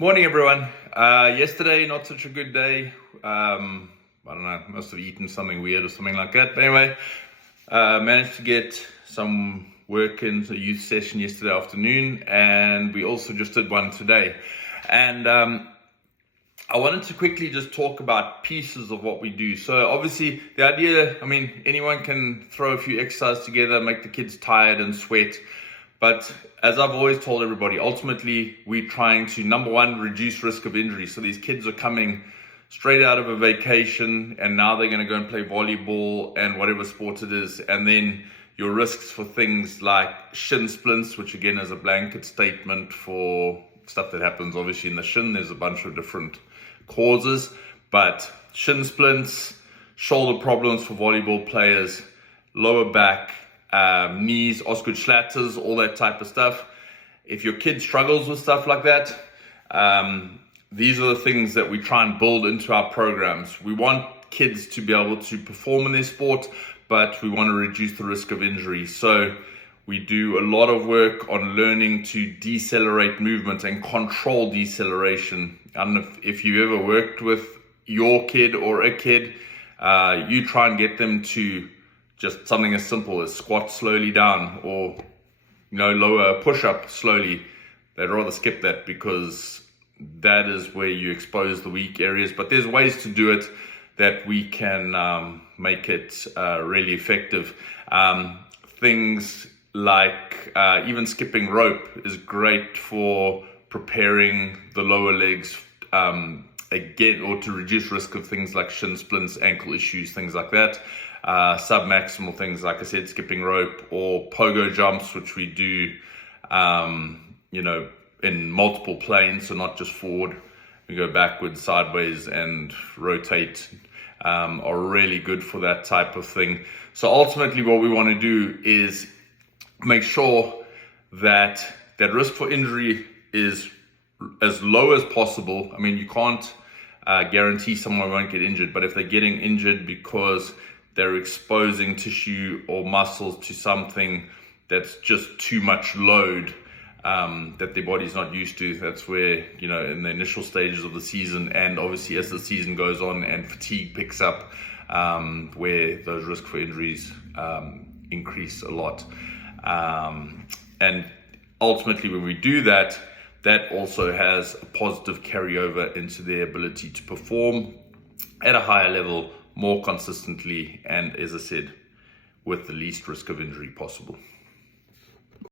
Morning, everyone. Yesterday, not such a good day. I don't know, must have eaten something weird or something like that. But anyway, managed to get some work in, a youth session yesterday afternoon, and we also just did one today. And I wanted to quickly just talk about pieces of what we do. So obviously the idea, anyone can throw a few exercises together, make the kids tired and sweat. But as I've always told everybody, ultimately we're trying to, number one, reduce risk of injury. So these kids are coming straight out of a vacation and now they're going to go and play volleyball and whatever sport it is. And then your risks for things like shin splints, which again is a blanket statement for stuff that happens obviously in the shin. There's a bunch of different causes, but shin splints, shoulder problems for volleyball players, lower back, knees, Osgood-Schlatter's, all that type of stuff. If your kid struggles with stuff like that, these are the things that we try and build into our programs. We want kids to be able to perform in their sport, but we want to reduce the risk of injury. So we do a lot of work on learning to decelerate movement and control deceleration. I don't know if you ever worked with your kid or a kid, you try and get them to just something as simple as squat slowly down or, lower a push-up slowly. They'd rather skip that because that is where you expose the weak areas. But there's ways to do it that we can make it really effective. Things like even skipping rope is great for preparing the lower legs again, or to reduce risk of things like shin splints, ankle issues, things like that. Submaximal things, like I said, skipping rope or pogo jumps, which we do, in multiple planes, so not just forward. We go backwards, sideways, and rotate, are really good for that type of thing. So ultimately what we want to do is make sure that risk for injury is as low as possible. You can't guarantee someone won't get injured, but if they're getting injured because they're exposing tissue or muscles to something that's just too much load that their body's not used to, that's where, in the initial stages of the season, and obviously as the season goes on and fatigue picks up, where those risk for injuries increase a lot. And ultimately when we do that, that also has a positive carryover into their ability to perform at a higher level, more consistently, and as I said, with the least risk of injury possible.